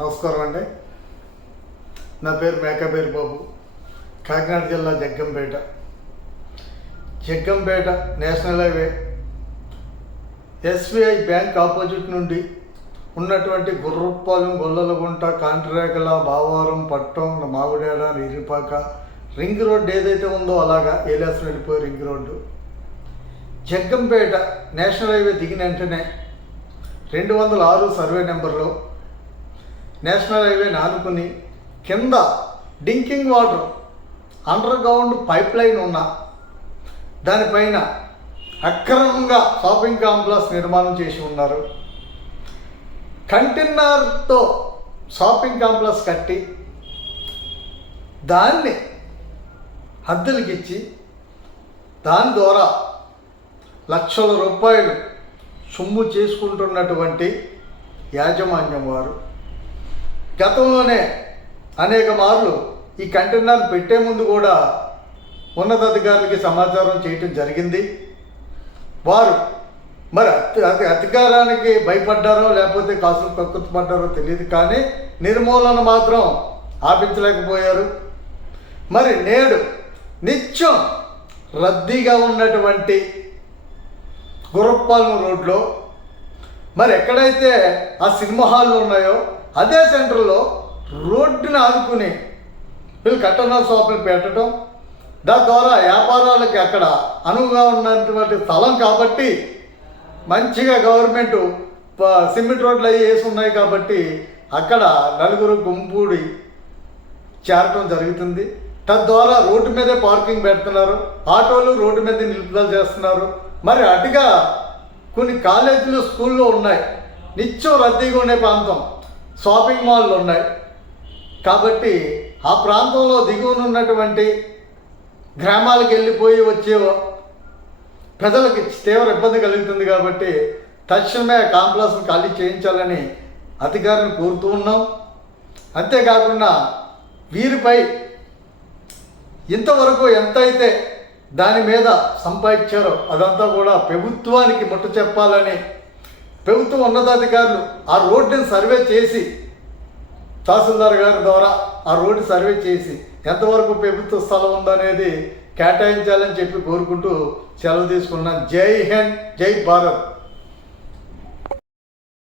నమస్కారం అండి. నా పేరు మేకపేరు బాబు. కాకినాడ జిల్లా Jaggampeta national highway SBI bank opposite నుండి ఉన్నటువంటి గుర్రపాలెం, గొల్లలగుంట, కాంట్రేకల, బావారం, పట్టం, మాగుడేడ, నీరిపాక రింగ్ రోడ్డు ఏదైతే ఉందో అలాగా ఏలాసం వెళ్ళిపోయి ring road Jaggampeta national highway దిగిన వెంటనే 206 సర్వే నెంబర్లో నేషనల్ హైవే నానుకుని కింద drinking water under ground pipe line ఉన్న దానిపైన అక్రమంగా షాపింగ్ కాంప్లెక్స్ నిర్మాణం చేసి ఉన్నారు. కంటైనర్తో షాపింగ్ కాంప్లెక్స్ కట్టి దాన్ని అద్దెలకిచ్చి దాని ద్వారా లక్షల రూపాయలు సొమ్ము చేసుకుంటున్నటువంటి యాజమాన్యం వారు గతంలోనే అనేక మార్లు ఈ కంటైనర్లు పెట్టే ముందు కూడా ఉన్నతాధికారులకి సమాచారం చేయటం జరిగింది. వారు మరి అధికారానికి భయపడ్డారో లేకపోతే కాసులు కక్కుతుపడ్డారో తెలియదు, కానీ నిర్మూలన మాత్రం ఆపించలేకపోయారు. మరి నేడు నిత్యం రద్దీగా ఉన్నటువంటి గుర్రపాలెం రోడ్లో మరి ఎక్కడైతే ఆ సినిమా హాల్లు ఉన్నాయో అదే సెంటర్లో రోడ్డుని ఆదుకుని వీళ్ళు కంటైనర్ షాపులు పెట్టడం, దాని ద్వారా వ్యాపారాలకి అక్కడ అనువుగా ఉన్నటువంటి స్థలం కాబట్టి మంచిగా గవర్నమెంట్ సిమెంట్ రోడ్లు అవి వేసి ఉన్నాయి కాబట్టి అక్కడ నలుగురు గుంపూడి చేరటం జరుగుతుంది. తద్వారా రోడ్డు మీదే పార్కింగ్ పెడుతున్నారు, ఆటోలు రోడ్డు మీద నిలుపుదల చేస్తున్నారు. మరి అటుగా కొన్ని కాలేజీలు, స్కూల్లో ఉన్నాయి, నిత్యం రద్దీగా ఉండే ప్రాంతం, షాపింగ్ మాల్లు ఉన్నాయి. కాబట్టి ఆ ప్రాంతంలో దిగువన ఉన్నటువంటి గ్రామాలకు వెళ్ళిపోయి వచ్చే ప్రజలకి తీవ్ర ఇబ్బంది కలుగుతుంది. కాబట్టి తక్షణమే ఆ కాంప్లెక్స్ని ఖాళీ చేయించాలని అధికారులను కోరుతూ ఉన్నాం. అంతేకాకుండా వీరిపై ఇంతవరకు ఎంత అయితే దాని మీద సంపాదించారో అదంతా కూడా ప్రభుత్వానికి ముట్ట చెప్పాలని ప్రభుత్వ ఉన్నతాధికారులు ఆ రోడ్డుని సర్వే చేసి తహసీల్దార్ గారి ద్వారా ఆ రోడ్డు సర్వే చేసి ఎంతవరకు ప్రభుత్వ స్థలం ఉందనేది కేటాయించాలని చెప్పి కోరుకుంటూ సెలవు తీసుకున్నాను. జై హింద్, జై భారత్.